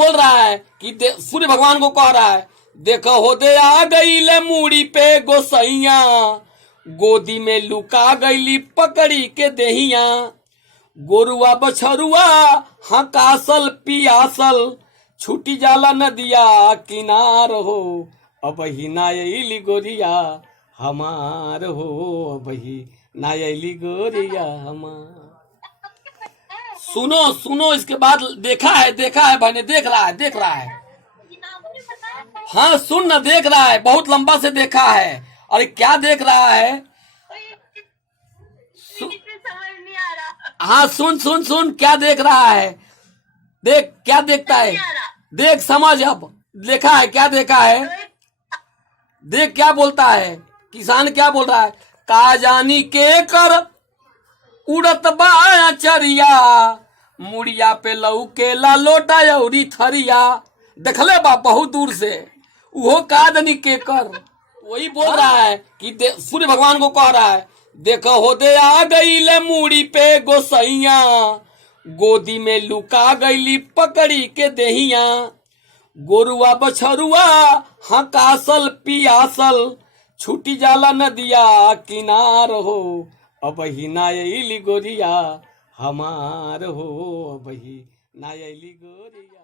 बोल रहा है कि सूर्य भगवान को कह रहा है, देखो हो दे आ गई ले मूड़ी पे गोसैया, गोदी में लुका गईली पकड़ी के देहिया, गोरुआ बछरुआ हकासल पियासल, छूटी जाला नदिया किनार हो, अब ही नायली गोरिया हमार हो, अब ही नायली गोरिया हमार। सुनो सुनो, इसके बाद देखा है भाई ने, देख रहा है। हाँ सुन ना, देख रहा है, बहुत लंबा से देखा है। अरे क्या देख रहा है? हाँ सुन सुन सुन, क्या देख रहा है? देख क्या देखता है, देख समझ। अब देखा है, क्या देखा है, देख क्या बोलता है किसान, क्या बोल रहा है, का जानी के कर उड़त बा चरिया, मुड़िया पे लौके ला लोटा अउरी थरिया, देखले बा बहुत दूर से, वो का जानी के कर। वही बोल रहा है कि सूर्य भगवान को कह रहा है, देखो हो दे आ गई ले मूड़ी पे गोसैया, गोदी में लुका गईली पकड़ी के देहिया, गोरुआ बछरुआ हकासल पियासल, छूटी जाला नदिया किनार हो, अब ही नायली गोरिया हमार हो, अब ही नायली गोरिया।